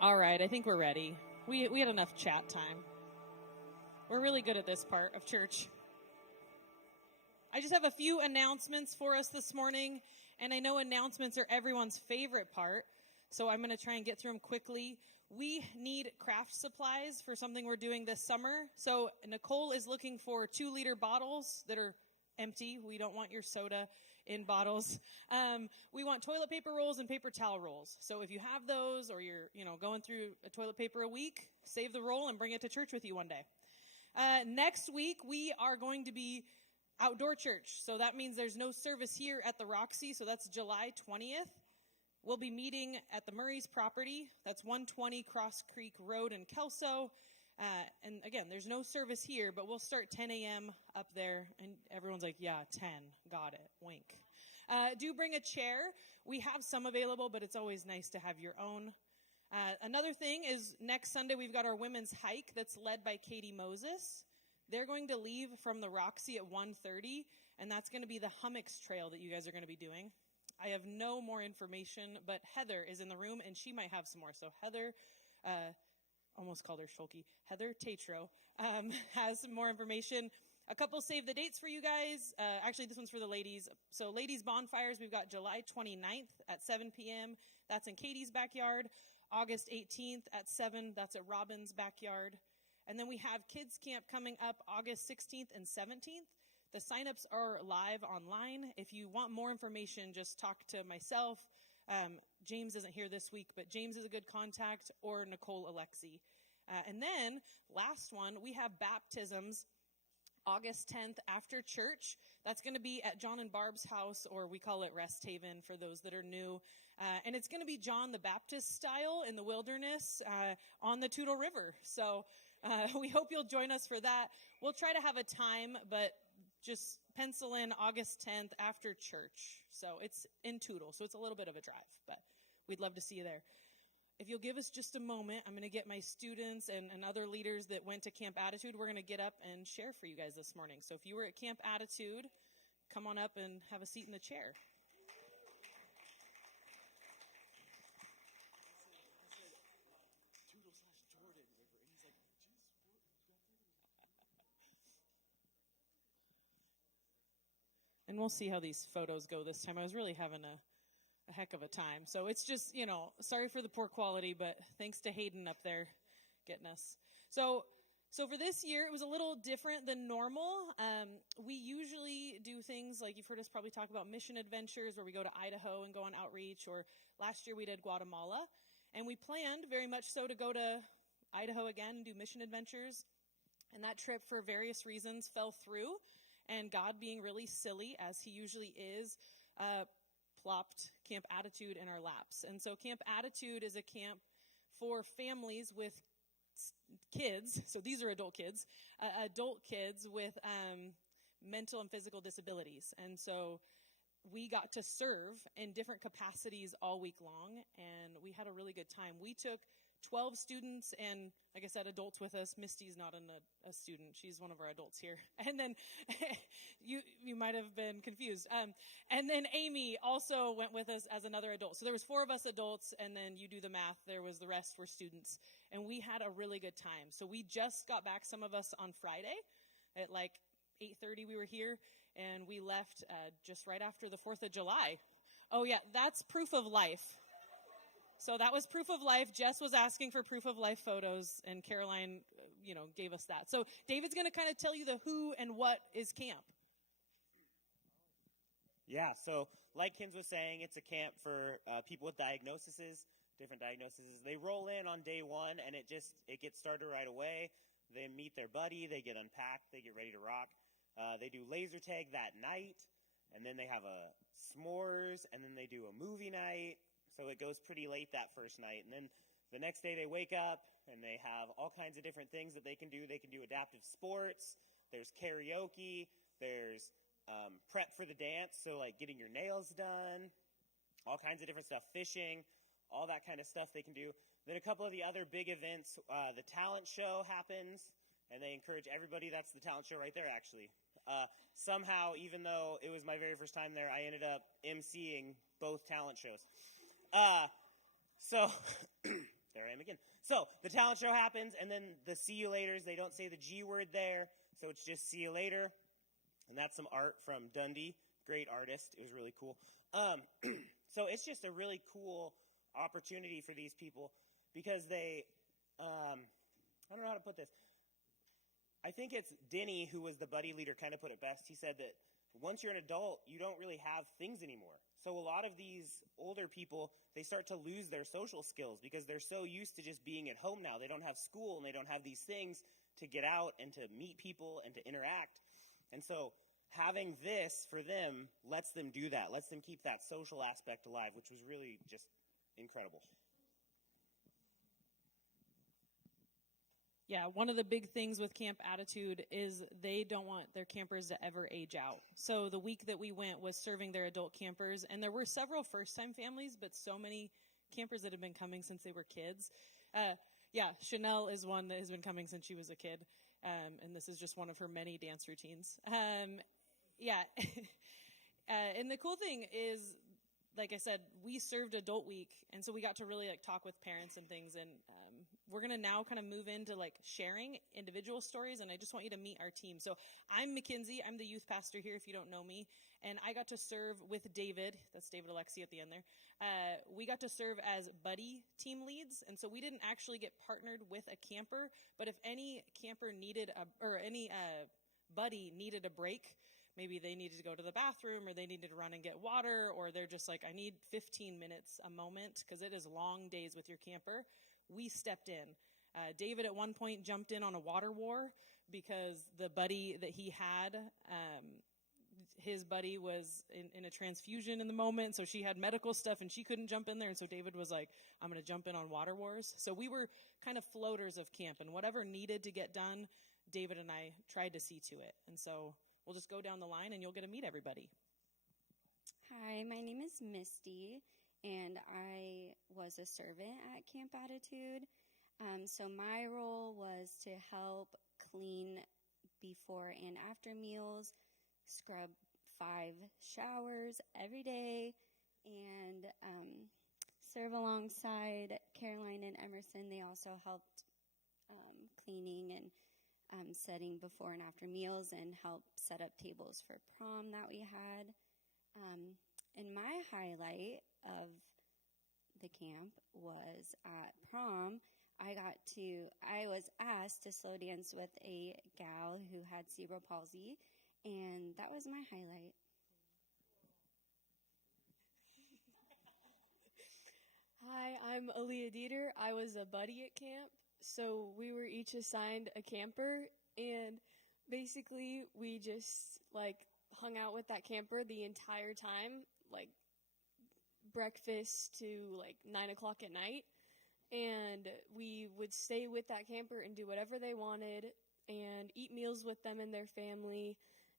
All right, I think we're ready. We had enough chat time. We're really good at this part of church. I just have a few announcements for us this morning, and I know announcements are everyone's favorite part, so I'm going to try and get through them quickly. We need craft supplies for something we're doing this summer. So Nicole is looking for 2-liter bottles that are empty. We don't want your soda in bottles. We want toilet paper rolls and paper towel rolls. So if you have those, or you're going through a toilet paper a week, save the roll and bring it to church with you one day. Next week we are going to be outdoor church. So that means there's no service here at the Roxy. So that's July 20th. We'll be meeting at the Murray's property. That's 120 Cross Creek Road in Kelso. And again, there's no service here, but we'll start 10 a.m. up there. And everyone's like, yeah, 10. Got it. Wink. Do bring a chair. We have some available, but it's always nice to have your own. Another thing is next Sunday we've got our women's hike that's led by Katie Moses. They're going to leave from the Roxy at 1:30, and that's going to be the Hummocks Trail that you guys are going to be doing. I have no more information, but Heather is in the room, and she might have some more. So Heather, almost called her Schulke, Heather Tatro, has some more information. A couple save the dates for you guys. Actually, this one's for the ladies. So ladies bonfires, we've got July 29th at 7 p.m. That's in Katie's backyard. August 18th at 7, that's at Robin's backyard. And then we have kids camp coming up August 16th and 17th. The signups are live online. If you want more information, just talk to myself. James isn't here this week, but James is a good contact, or Nicole Alexi. And then, last one, we have baptisms August 10th after church. That's going to be at John and Barb's house, or we call it Rest Haven for those that are new. And it's going to be John the Baptist style in the wilderness on the Toutle River. So we hope you'll join us for that. We'll try to have a time, but just pencil in August 10th after church. So it's in Toutle, so it's a little bit of a drive, but we'd love to see you there. If you'll give us just a moment, I'm going to get my students and other leaders that went to Camp Attitude. We're going to get up and share for you guys this morning. So if you were at Camp Attitude, come on up and have a seat in the chair. And we'll see how these photos go this time. I was really having a heck of a time. So it's just, sorry for the poor quality, but thanks to Hayden up there getting us. So for this year, it was a little different than normal. We usually do things like you've heard us probably talk about mission adventures where we go to Idaho and go on outreach, or last year we did Guatemala. And we planned very much so to go to Idaho again and do mission adventures. And that trip, for various reasons, fell through. And God, being really silly, as he usually is, plopped Camp Attitude in our laps. And so Camp Attitude is a camp for families with kids. So these are adult kids with mental and physical disabilities. And so we got to serve in different capacities all week long, and we had a really good time. We took 12 students and, like I said, adults with us. Misty's not a student. She's one of our adults here. And then you might have been confused. And then Amy also went with us as another adult. So there was 4 of us adults, and then you do the math. There was the rest were students. And we had a really good time. So we just got back, some of us, on Friday at like 8:30 we were here, and we left just right after the 4th of July. Oh, yeah, that's proof of life. So that was proof of life. Jess was asking for proof of life photos, and Caroline, gave us that. So David's going to kind of tell you the who and what is camp. Yeah, so like Kins was saying, it's a camp for people with diagnoses, different diagnoses. They roll in on day 1, and it gets started right away. They meet their buddy, they get unpacked, they get ready to rock. They do laser tag that night, and then they have a s'mores, and then they do a movie night. So it goes pretty late that first night. And then the next day they wake up and they have all kinds of different things that they can do. They can do adaptive sports. There's karaoke. There's prep for the dance. So like getting your nails done, all kinds of different stuff, fishing, all that kind of stuff they can do. Then a couple of the other big events, the talent show happens, and they encourage everybody. That's the talent show right there, actually. Somehow, even though it was my very first time there, I ended up emceeing both talent shows. So there I am again. So the talent show happens, and then the see you laters, they don't say the G word there, so it's just see you later. And that's some art from Dundee. Great artist. It was really cool. So it's just a really cool opportunity for these people because they, I don't know how to put this. I think it's Denny, who was the buddy leader, kind of put it best. He said that once you're an adult, you don't really have things anymore. So a lot of these older people, they start to lose their social skills because they're so used to just being at home now. They don't have school and they don't have these things to get out and to meet people and to interact. And so having this for them lets them do that, lets them keep that social aspect alive, which was really just incredible. Yeah, one of the big things with Camp Attitude is they don't want their campers to ever age out. So the week that we went was serving their adult campers, and there were several first-time families, but so many campers that have been coming since they were kids. Yeah, Chanel is one that has been coming since she was a kid, and this is just one of her many dance routines. Yeah, and the cool thing is, like I said, we served Adult Week, and so we got to really talk with parents and things, and we're going to now kind of move into sharing individual stories, and I just want you to meet our team. So I'm Mackenzie. I'm the youth pastor here if you don't know me, and I got to serve with David. That's David Alexi at the end there. We got to serve as buddy team leads, and so we didn't actually get partnered with a camper, but if any camper needed any buddy needed a break, maybe they needed to go to the bathroom or they needed to run and get water, or they're just like, I need 15 minutes, a moment, because it is long days with your camper. We stepped in. David at one point jumped in on a water war because the buddy that he had, his buddy was in a transfusion in the moment, so she had medical stuff and she couldn't jump in there, and so David was like, I'm going to jump in on water wars. So we were kind of floaters of camp, and whatever needed to get done, David and I tried to see to it. And so we'll just go down the line and you'll get to meet everybody. Hi, my name is Misty, and I was a servant at Camp Attitude. So my role was to help clean before and after meals, scrub 5 showers every day, and serve alongside Caroline and Emerson. They also helped cleaning and setting before and after meals, and helped set up tables for prom that we had. And my highlight of the camp was at prom. I was asked to slow dance with a gal who had cerebral palsy, and that was my highlight. Hi, I'm Aaliyah Dieter. I was a buddy at camp, so we were each assigned a camper, and basically we just hung out with that camper the entire time, breakfast to 9 o'clock at night, and we would stay with that camper and do whatever they wanted and eat meals with them and their family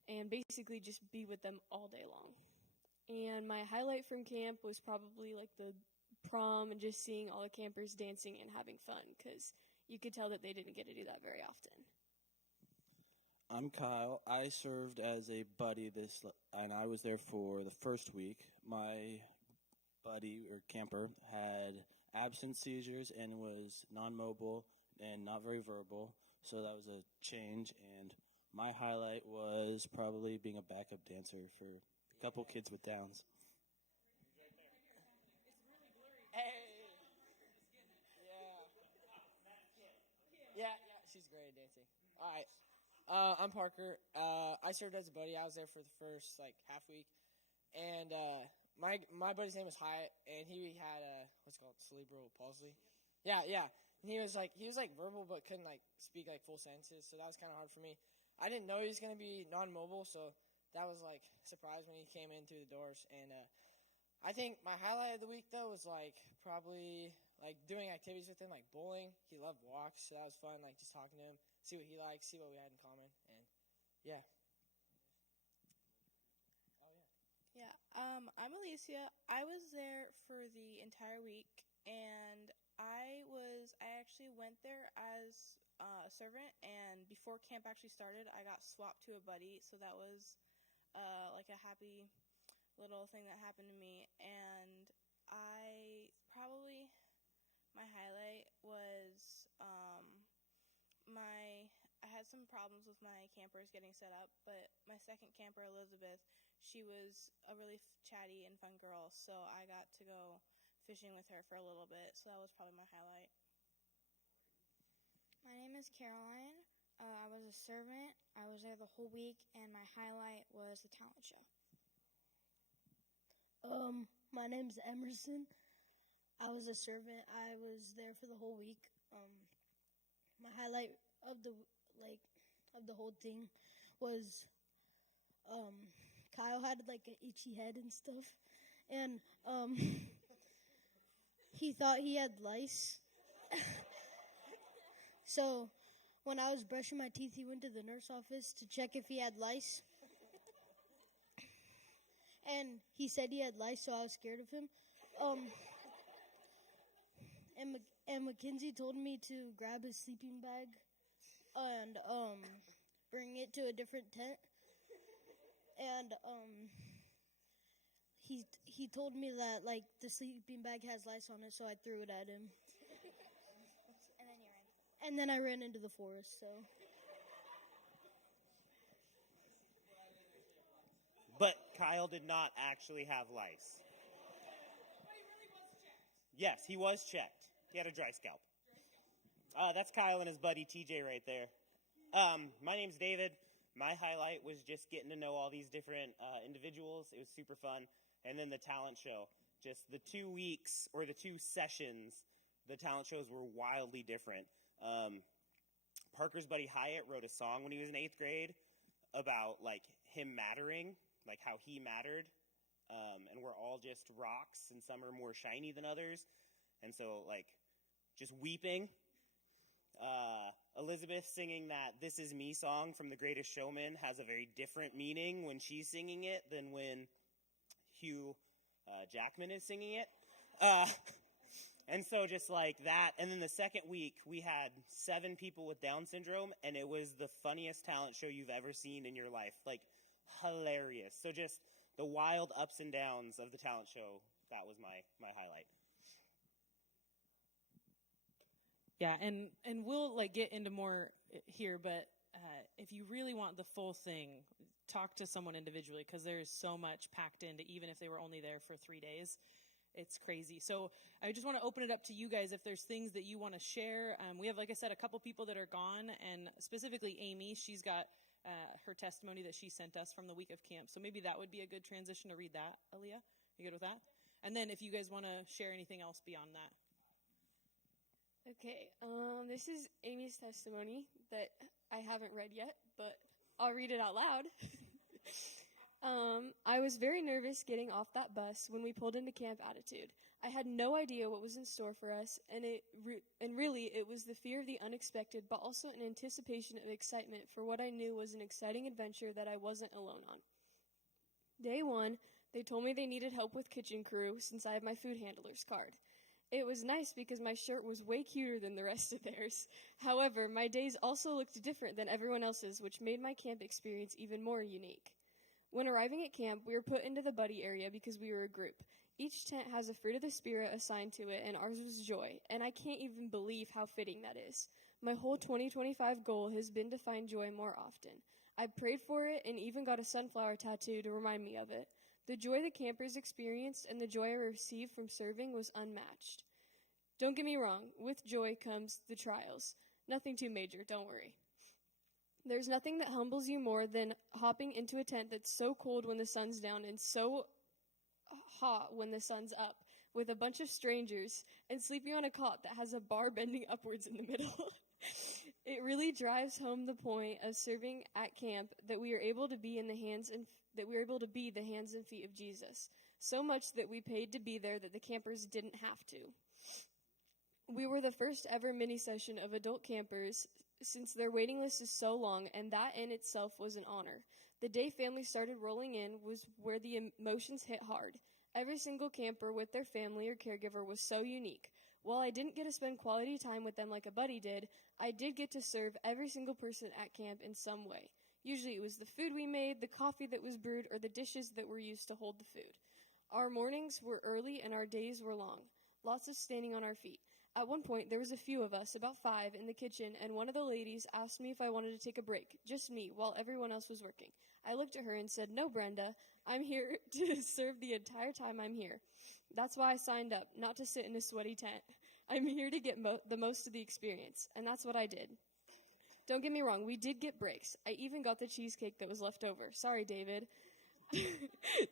and basically just be with them all day long. And my highlight from camp was probably the prom and just seeing all the campers dancing and having fun, because you could tell that they didn't get to do that very often. I'm Kyle. I served as a buddy and I was there for the first week. My buddy or camper had absence seizures and was non-mobile and not very verbal, so that was a change. And my highlight was probably being a backup dancer for a couple kids with Downs. Hey. Yeah, she's great at dancing. All right. I'm Parker. I served as a buddy. I was there for the first half week, and my buddy's name was Hyatt, and he had what's it called, cerebral palsy. Yeah. And he was verbal but couldn't speak full sentences, so that was kind of hard for me. I didn't know he was gonna be non-mobile, so that was a surprise when he came in through the doors. And I think my highlight of the week though was probably doing activities with him, bowling. He loved walks, so that was fun. Just talking to him, see what he likes, see what we had in common, and yeah. Yeah, I'm Alicia. I was there for the entire week, and I actually went there as a servant, and before camp actually started, I got swapped to a buddy, so that was a happy little thing that happened to me. And my highlight was I had some problems with my campers getting set up, but my second camper, Elizabeth, she was a really chatty and fun girl, so I got to go fishing with her for a little bit, so that was probably my highlight. My name is Caroline. I was a servant. I was there the whole week, and my highlight was the talent show. My name's Emerson. I was a servant. I was there for the whole week. My highlight of the whole thing was Kyle had like an itchy head and stuff, and he thought he had lice. So when I was brushing my teeth, he went to the nurse office to check if he had lice. And he said he had lice, so I was scared of him. And Mackenzie told me to grab his sleeping bag and bring it to a different tent. And he told me that like the sleeping bag has lice on it, so I threw it at him. And then I ran into the forest. So. But Kyle did not actually have lice. Yes, he was checked. He had a dry scalp. That's Kyle and his buddy TJ right there. My name's David. My highlight was just getting to know all these different individuals. It was super fun. And then the talent show. Just the 2 weeks or the 2 sessions, the talent shows were wildly different. Parker's buddy Hyatt wrote a song when he was in 8th grade about like him mattering, like how he mattered. And we're all just rocks, and some are more shiny than others. And so, like, just weeping. Elizabeth singing that This Is Me song from The Greatest Showman has a very different meaning when she's singing it than when Hugh Jackman is singing it. And so just like that. And then the second week, we had 7 people with Down syndrome, and it was the funniest talent show you've ever seen in your life. Like, hilarious. So just the wild ups and downs of the talent show, that was my highlight. Yeah, and we'll like get into more here, but if you really want the full thing, talk to someone individually, because there's so much packed into, even if they were only there for 3 days. It's crazy. So I just want to open it up to you guys if there's things that you want to share. We have, like I said, a couple people that are gone, and specifically Amy. She's got her testimony that she sent us from the week of camp. So maybe that would be a good transition to read that, Aaliyah. You good with that? And then if you guys want to share anything else beyond that. Okay, this is Amy's testimony that I haven't read yet, but I'll read it out loud. I was very nervous getting off that bus when we pulled into Camp Attitude. I had no idea what was in store for us, and really it was the fear of the unexpected, but also an anticipation of excitement for what I knew was an exciting adventure that I wasn't alone on. Day 1, they told me they needed help with kitchen crew since I have my food handler's card. It was nice because my shirt was way cuter than the rest of theirs. However, my days also looked different than everyone else's, which made my camp experience even more unique. When arriving at camp, we were put into the buddy area because we were a group. Each tent has a fruit of the Spirit assigned to it, and ours was joy, and I can't even believe how fitting that is. My whole 2025 goal has been to find joy more often. I prayed for it and even got a sunflower tattoo to remind me of it. The joy the campers experienced and the joy I received from serving was unmatched. Don't get me wrong, with joy comes the trials. Nothing too major, don't worry. There's nothing that humbles you more than hopping into a tent that's so cold when the sun's down and so hot when the sun's up with a bunch of strangers and sleeping on a cot that has a bar bending upwards in the middle. It really drives home the point of serving at camp that we are able to be the hands and feet of Jesus. So much that we paid to be there that the campers didn't have to. We were the first ever mini session of adult campers since their waiting list is so long, and that in itself was an honor. The day families started rolling in was where the emotions hit hard. Every single camper with their family or caregiver was so unique. While I didn't get to spend quality time with them like a buddy did, I did get to serve every single person at camp in some way. Usually it was the food we made, the coffee that was brewed, or the dishes that were used to hold the food. Our mornings were early and our days were long. Lots of standing on our feet. At one point, there was a few of us, about 5, in the kitchen, and one of the ladies asked me if I wanted to take a break, just me, while everyone else was working. I looked at her and said, "No, Brenda, I'm here to serve the entire time I'm here. That's why I signed up, not to sit in a sweaty tent. I'm here to get the most of the experience," and that's what I did. Don't get me wrong, we did get breaks. I even got the cheesecake that was left over. Sorry, David.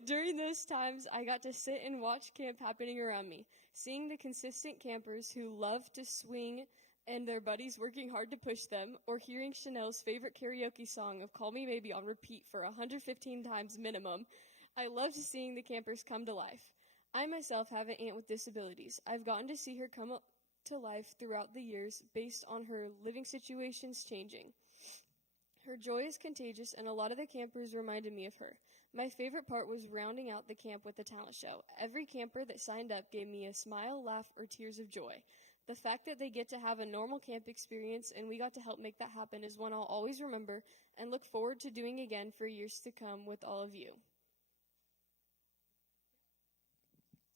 During those times, I got to sit and watch camp happening around me, seeing the consistent campers who love to swing and their buddies working hard to push them, or hearing Chanel's favorite karaoke song of Call Me Maybe on repeat for 115 times minimum. I loved seeing the campers come to life. I myself have an aunt with disabilities. I've gotten to see her come to life throughout the years based on her living situations changing. Her joy is contagious, and a lot of the campers reminded me of her. My favorite part was rounding out the camp with a talent show. Every camper that signed up gave me a smile, laugh, or tears of joy. The fact that they get to have a normal camp experience and we got to help make that happen is one I'll always remember and look forward to doing again for years to come with all of you.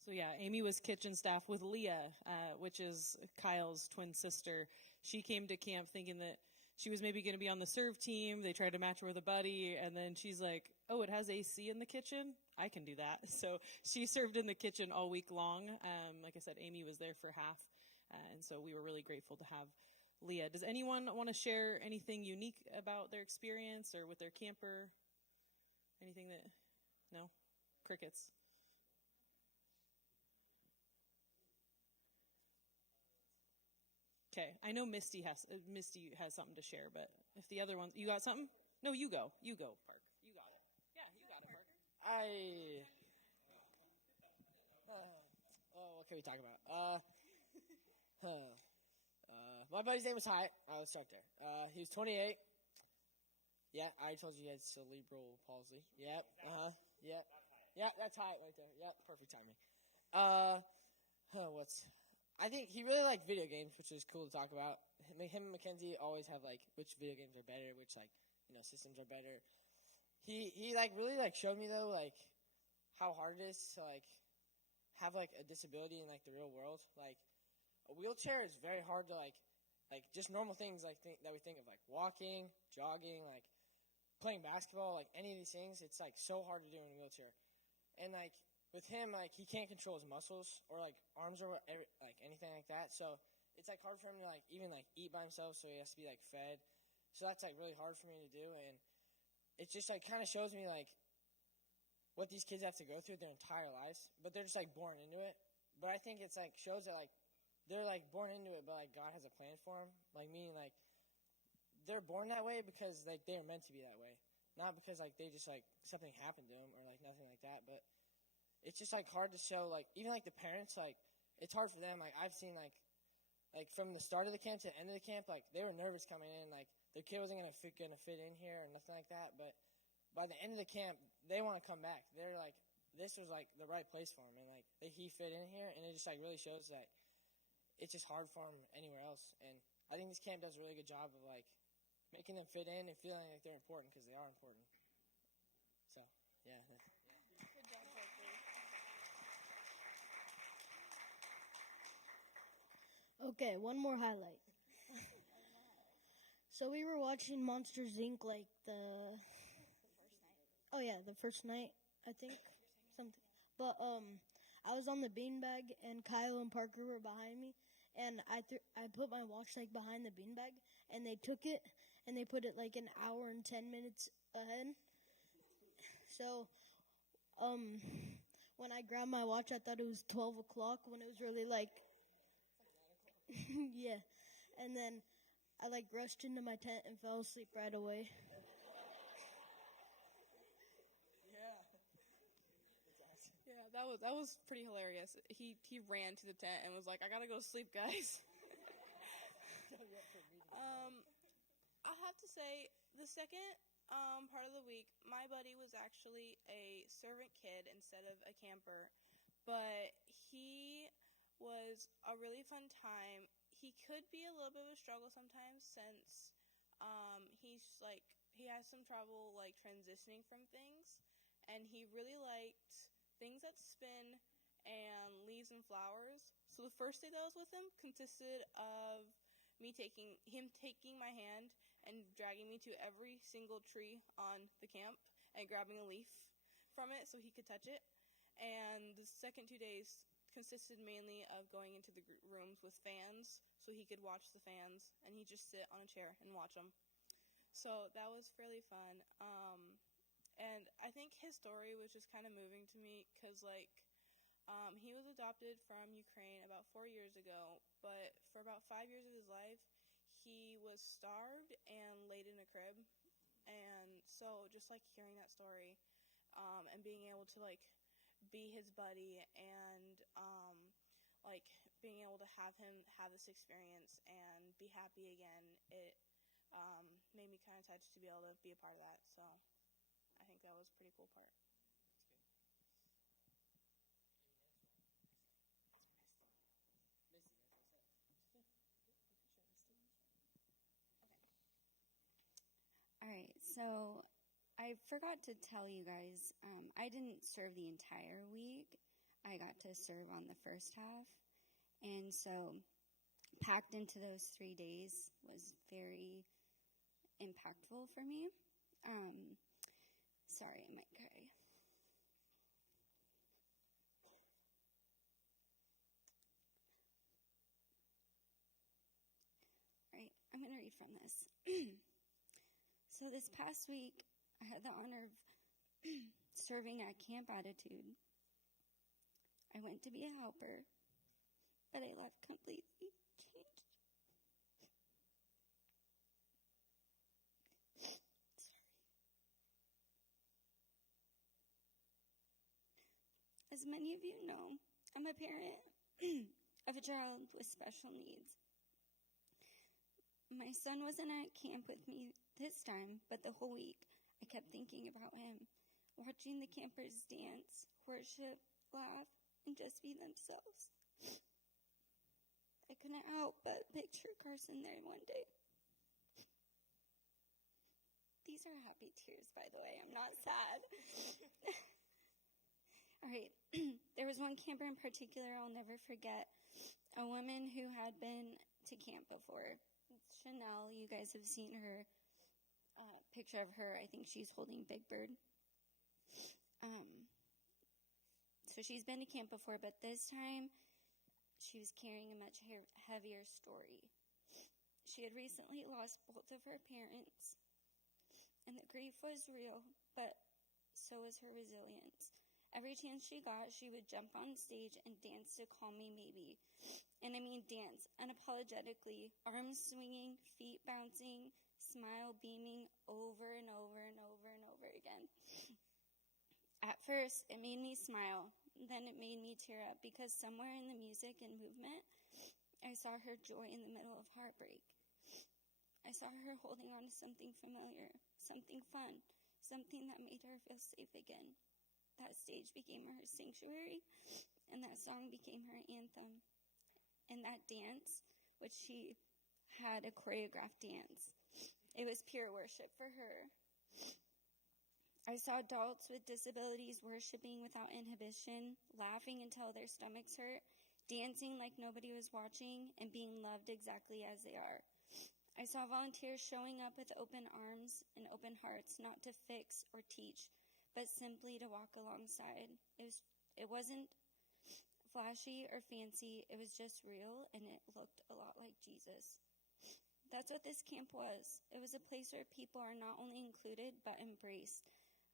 So yeah, Amy was kitchen staff with Leah, which is Kyle's twin sister. She came to camp thinking that she was maybe going to be on the serve team. They tried to match her with a buddy, and then she's like, "Oh, it has AC in the kitchen? I can do that." So she served in the kitchen all week long. Like I said, Amy was there for half, and so we were really grateful to have Leah. Does anyone want to share anything unique about their experience or with their camper? Anything that, no? Crickets. Okay, I know Misty has something to share, but if the other ones, you got something? No, you go, Park. You got it. Yeah, you got it, Park. What can we talk about? My buddy's name was Hyatt. I'll start there. He was 28. Yeah, I told you he had cerebral palsy. Yep. Yep. Yeah, that's Hyatt right there. Yep, perfect timing. I think he really liked video games, which is cool to talk about. Him and Mackenzie always have like which video games are better, which systems are better. He really showed me though how hard it is to have a disability in the real world. Like a wheelchair is very hard to just normal things that we think of walking, jogging, playing basketball, any of these things. It's so hard to do in a wheelchair, and with him, he can't control his muscles or arms or anything like that. So it's hard for him to even eat by himself. So he has to be fed. So that's really hard for me to do, and it just kind of shows me what these kids have to go through their entire lives. But they're just born into it. But I think it's shows that they're born into it, but God has a plan for them. Meaning they're born that way because they're meant to be that way, not because they just something happened to them or nothing like that. But it's just hard to show even the parents it's hard for them. I've seen from the start of the camp to the end of the camp they were nervous coming in their kid wasn't gonna fit in here or nothing like that. But by the end of the camp they want to come back. They're this was the right place for him, and he fit in here, and it just really shows that it's just hard for him anywhere else. And I think this camp does a really good job of making them fit in and feeling they're important because they are important. So yeah. Okay, one more highlight. So we were watching Monsters Inc. The first night, I think, something. But I was on the beanbag, and Kyle and Parker were behind me, and I put my watch behind the beanbag, and they took it, and they put it an hour and 10 minutes ahead. So when I grabbed my watch, I thought it was 12 o'clock when it was really yeah. And then I rushed into my tent and fell asleep right away. Yeah, that was pretty hilarious. He ran to the tent and was like, "I gotta go to sleep, guys." I'll have to say the second part of the week, my buddy was actually a servant kid instead of a camper, but he was a really fun time. He could be a little bit of a struggle sometimes since he has some trouble transitioning from things, and he really liked things that spin and leaves and flowers. So the first day that I was with him consisted of him taking my hand and dragging me to every single tree on the camp and grabbing a leaf from it so he could touch it. And the second 2 days consisted mainly of going into the rooms with fans so he could watch the fans, and he'd just sit on a chair and watch them. So that was fairly fun. And I think his story was just kind of moving to me because, he was adopted from Ukraine about 4 years ago, but for about 5 years of his life, he was starved and laid in a crib. And so just, hearing that story, and being able to, be his buddy and, being able to have him have this experience and be happy again, it made me kind of touched to be able to be a part of that. So I think that was a pretty cool part. All right, so I forgot to tell you guys, I didn't serve the entire week. I got to serve on the first half. And so packed into those 3 days was very impactful for me. Sorry, I might cry. All right, I'm going to read from this. So this past week, I had the honor of serving at Camp Attitude. I went to be a helper, but I left completely changed. Sorry. As many of you know, I'm a parent of a child with special needs. My son wasn't at camp with me this time, but the whole week I kept thinking about him, watching the campers dance, worship, laugh, and just be themselves. I couldn't help but picture Carson there one day. These are happy tears, by the way. I'm not sad. All right. There was one camper in particular I'll never forget. A woman who had been to camp before. It's Chanel. You guys have seen her picture of her. I think she's holding Big Bird. So she's been to camp before, but this time she was carrying a much heavier story. She had recently lost both of her parents, and the grief was real, but so was her resilience. Every chance she got, she would jump on stage and dance to Call Me Maybe. And I mean dance, unapologetically, arms swinging, feet bouncing, smile beaming over and over and over and over again. At first, it made me smile. Then it made me tear up because somewhere in the music and movement, I saw her joy in the middle of heartbreak. I saw her holding on to something familiar, something fun, something that made her feel safe again. That stage became her sanctuary, and that song became her anthem. And that dance, which she had a choreographed dance, it was pure worship for her. I saw adults with disabilities worshiping without inhibition, laughing until their stomachs hurt, dancing like nobody was watching, and being loved exactly as they are. I saw volunteers showing up with open arms and open hearts, not to fix or teach, but simply to walk alongside. It wasn't flashy or fancy, it was just real, and it looked a lot like Jesus. That's what this camp was. It was a place where people are not only included, but embraced.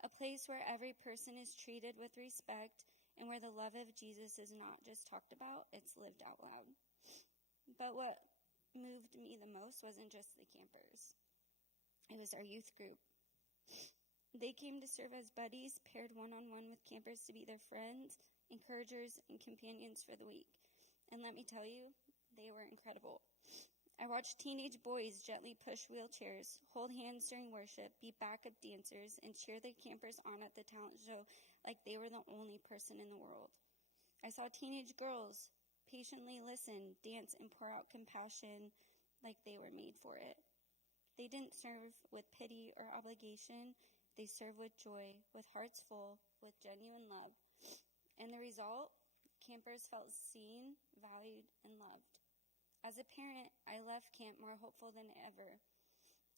A place where every person is treated with respect and where the love of Jesus is not just talked about, it's lived out loud. But what moved me the most wasn't just the campers. It was our youth group. They came to serve as buddies, paired one-on-one with campers to be their friends, encouragers, and companions for the week. And let me tell you, they were incredible. I watched teenage boys gently push wheelchairs, hold hands during worship, be backup dancers, and cheer their campers on at the talent show like they were the only person in the world. I saw teenage girls patiently listen, dance, and pour out compassion like they were made for it. They didn't serve with pity or obligation. They served with joy, with hearts full, with genuine love. And the result? campers felt seen, valued, and loved. As a parent, I left camp more hopeful than ever.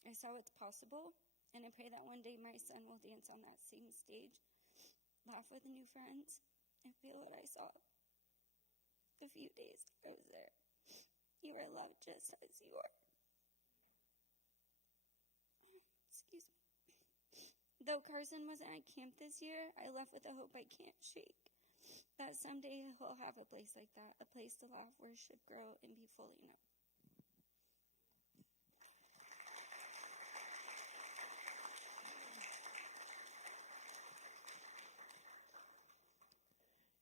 I saw what's possible, and I pray that one day my son will dance on that same stage, laugh with new friends, and feel what I saw. The few days I was there, you were loved just as you are. Excuse me. Though Carson wasn't at camp this year, I left with a hope I can't shake. That someday he'll have a place like that, a place to laugh, worship, grow, and be fully known.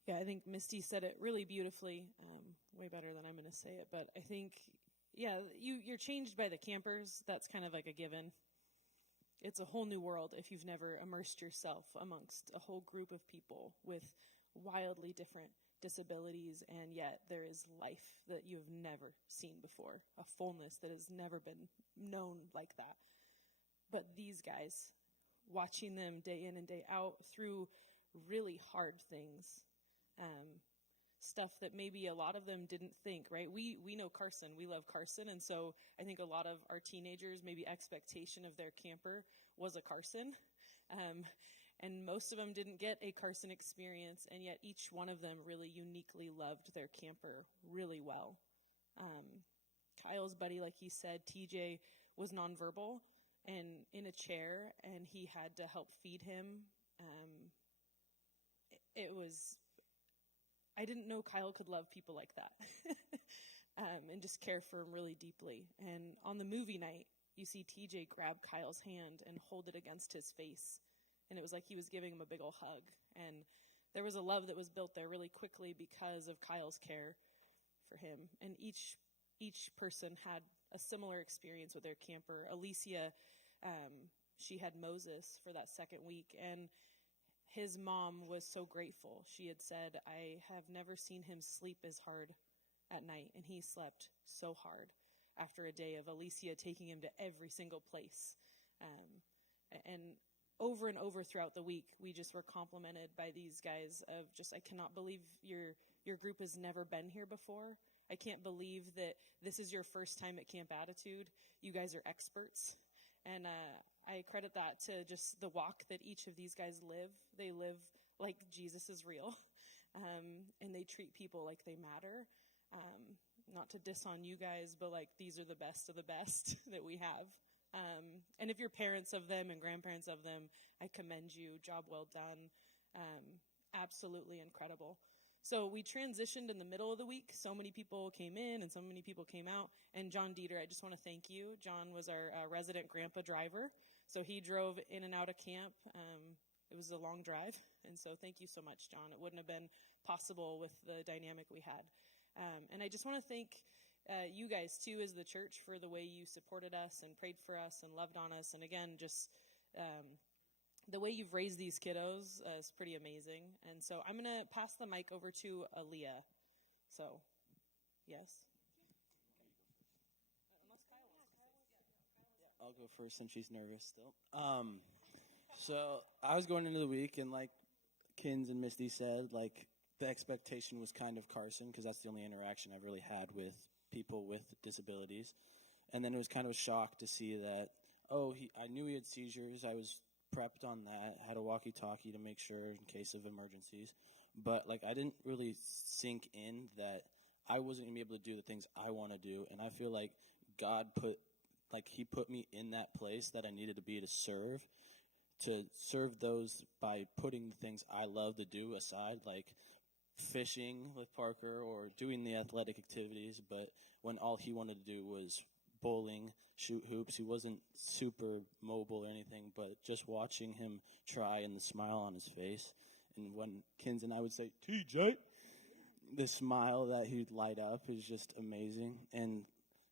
Yeah, I think Misty said it really beautifully, way better than I'm going to say it. But I think, yeah, you're changed by the campers. That's kind of like a given. It's a whole new world if you've never immersed yourself amongst a whole group of people with wildly different disabilities, and yet there is life that you have never seen before, a fullness that has never been known like that. But these guys, watching them day in and day out through really hard things, stuff that maybe a lot of them didn't think, right? We know Carson. We love Carson. And so I think a lot of our teenagers, maybe expectation of their camper was a Carson. And most of them didn't get a Carson experience, and yet each one of them really uniquely loved their camper really well. Kyle's buddy, like he said, TJ, was nonverbal and in a chair, and he had to help feed him. I didn't know Kyle could love people like that and just care for him really deeply. And on the movie night, you see TJ grab Kyle's hand and hold it against his face. And it was like he was giving him a big ol' hug. And there was a love that was built there really quickly because of Kyle's care for him. And each person had a similar experience with their camper. Alicia, she had Moses for that second week, and his mom was so grateful. She had said, I have never seen him sleep as hard at night, and he slept so hard after a day of Alicia taking him to every single place. And over and over throughout the week, we just were complimented by these guys of just, I cannot believe your group has never been here before. I can't believe that this is your first time at Camp Attitude. You guys are experts. And I credit that to just the walk that each of these guys live. They live like Jesus is real, and they treat people like they matter. Not to diss on you guys, but like these are the best of the best that we have. And if you're parents of them and grandparents of them, I commend you. Job well done. Absolutely incredible. So we transitioned in the middle of the week. So many people came in and so many people came out. And John Dieter, I just want to thank you. John was our resident grandpa driver. So he drove in and out of camp. It was a long drive. And so thank you so much, John. It wouldn't have been possible with the dynamic we had. And I just want to thank you guys, too, as the church for the way you supported us and prayed for us and loved on us. And again, just the way you've raised these kiddos is pretty amazing. And so I'm going to pass the mic over to Aaliyah. So, yes. I'll go first since she's nervous still. So I was going into the week, and like Kins and Misty said, like the expectation was kind of Carson because that's the only interaction I've really had with people with disabilities. And then it was kind of a shock to see that, I knew he had seizures. I was prepped on that, had a walkie-talkie to make sure in case of emergencies. But like I didn't really sink in that I wasn't going to be able to do the things I want to do. And I feel like God he put me in that place that I needed to be to serve those by putting the things I love to do aside, like fishing with Parker or doing the athletic activities. But when all he wanted to do was bowling, shoot hoops, he wasn't super mobile or anything, but just watching him try and the smile on his face. And when Kins and I would say, TJ, the smile that he'd light up is just amazing. And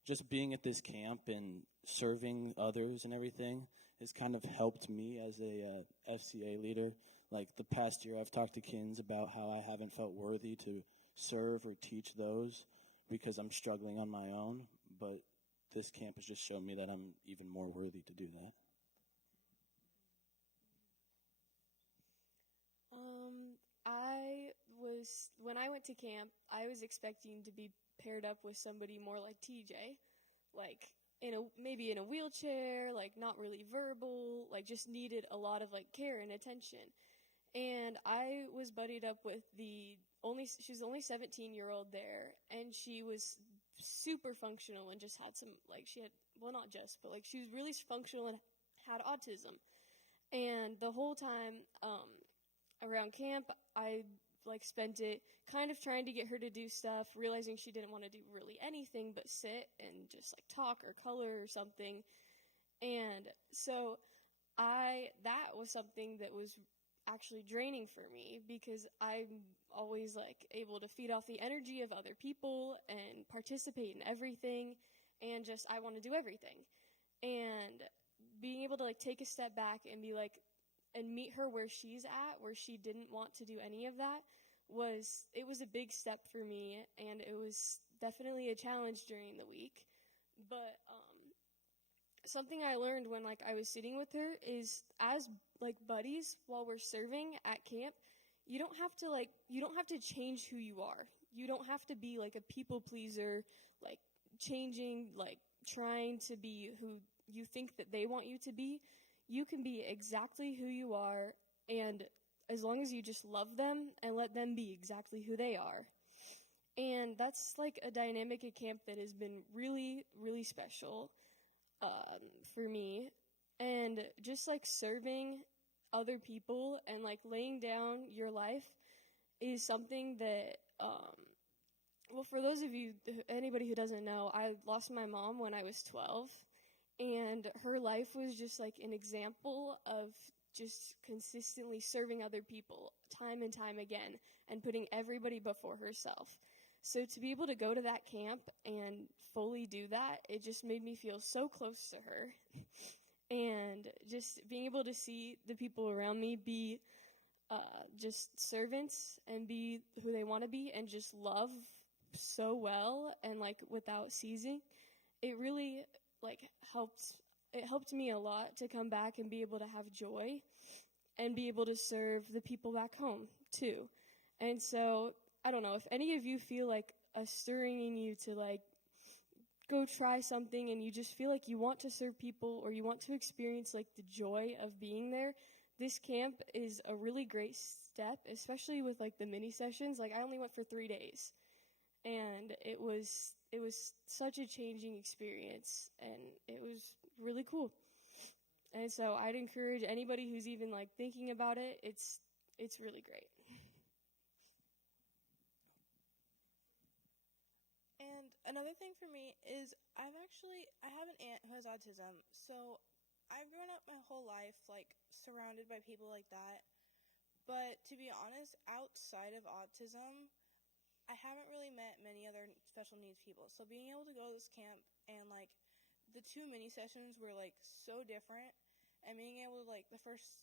just being at this camp and serving others and everything has kind of helped me as a FCA leader. Like the past year, I've talked to Kins about how I haven't felt worthy to serve or teach those because I'm struggling on my own. But this camp has just shown me that I'm even more worthy to do that. I was when I went to camp, I was expecting to be paired up with somebody more like TJ, like maybe in a wheelchair, like not really verbal, like just needed a lot of like care and attention. And I was buddied up with she was the only 17-year-old there, and she was super functional and just had some, like, she had, well, not just, but like she was really functional and had autism. And the whole time around camp, I like spent it kind of trying to get her to do stuff, realizing she didn't want to do really anything but sit and just like talk or color or something. And so that was something that was actually draining for me, because I'm always like able to feed off the energy of other people and participate in everything, and just I want to do everything. And being able to like take a step back and be like, and meet her where she's at, where she didn't want to do any of that, was a big step for me, and it was definitely a challenge during the week. But something I learned when like I was sitting with her is, as like buddies while we're serving at camp, you don't have to change who you are. You don't have to be like a people pleaser, like changing, like trying to be who you think that they want you to be. You can be exactly who you are, and as long as you just love them and let them be exactly who they are. And that's like a dynamic at camp that has been really, really special for me. And just like serving other people and like laying down your life is something that, well, for those of you, anybody who doesn't know, I lost my mom when I was 12. And her life was just like an example of just consistently serving other people time and time again and putting everybody before herself. So to be able to go to that camp and fully do that, it just made me feel so close to her. And just being able to see the people around me be just servants and be who they want to be and just love so well and like without ceasing, it really like helped me a lot to come back and be able to have joy and be able to serve the people back home too. And so I don't know if any of you feel like a stirring in you to like go try something and you just feel like you want to serve people or you want to experience like the joy of being there. This camp is a really great step, especially with like the mini sessions. Like I only went for 3 days. And it was such a changing experience, and it was really cool. And so I'd encourage anybody who's even like thinking about it. It's really great. And another thing for me is I have an aunt who has autism, so I've grown up my whole life like surrounded by people like that. But to be honest, outside of autism, I haven't really met many other special needs people. So being able to go to this camp and like the 2 mini sessions were like so different, and being able to like the first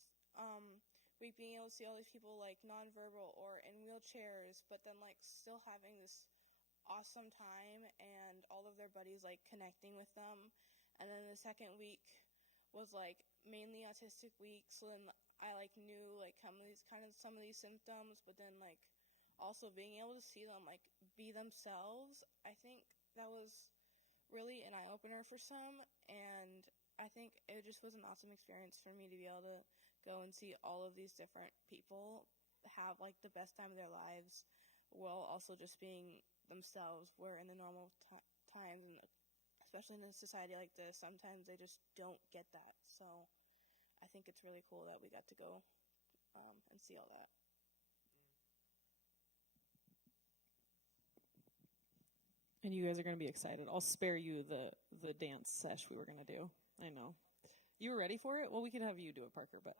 week being able to see all these people like nonverbal or in wheelchairs, but then like still having this awesome time and all of their buddies like connecting with them. And then the second week was like mainly autistic week, so then I like knew like some of these symptoms, but then like also being able to see them like be themselves, I think that was really an eye-opener for some, and I think it just was an awesome experience for me to be able to go and see all of these different people have like the best time of their lives while also just being themselves, where in the normal times, and especially in a society like this, sometimes they just don't get that. So I think it's really cool that we got to go and see all that. And you guys are going to be excited. I'll spare you the dance sesh we were going to do. I know. You were ready for it? Well, we could have you do it, Parker. But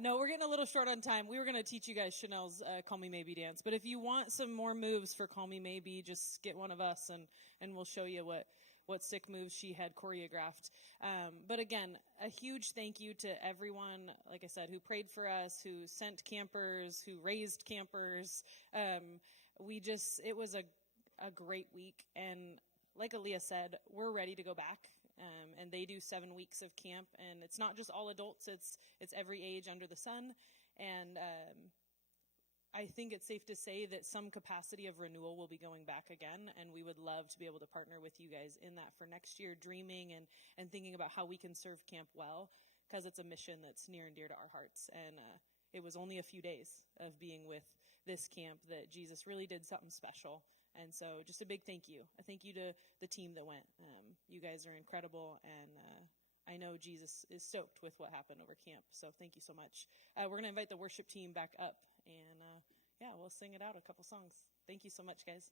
no, we're getting a little short on time. We were going to teach you guys Chanel's Call Me Maybe dance. But if you want some more moves for Call Me Maybe, just get one of us and we'll show you what sick moves she had choreographed. But again, a huge thank you to everyone, like I said, who prayed for us, who sent campers, who raised campers. It was a great week, and like Aaliyah said, we're ready to go back, and they do 7 weeks of camp, and it's not just all adults, it's every age under the sun, and I think it's safe to say that some capacity of renewal will be going back again, and we would love to be able to partner with you guys in that for next year, dreaming and thinking about how we can serve camp well, because it's a mission that's near and dear to our hearts. And it was only a few days of being with this camp that Jesus really did something special. And so just a big thank you. A thank you to the team that went. You guys are incredible, and I know Jesus is stoked with what happened over camp. So thank you so much. We're going to invite the worship team back up, and yeah, we'll sing it out a couple songs. Thank you so much, guys.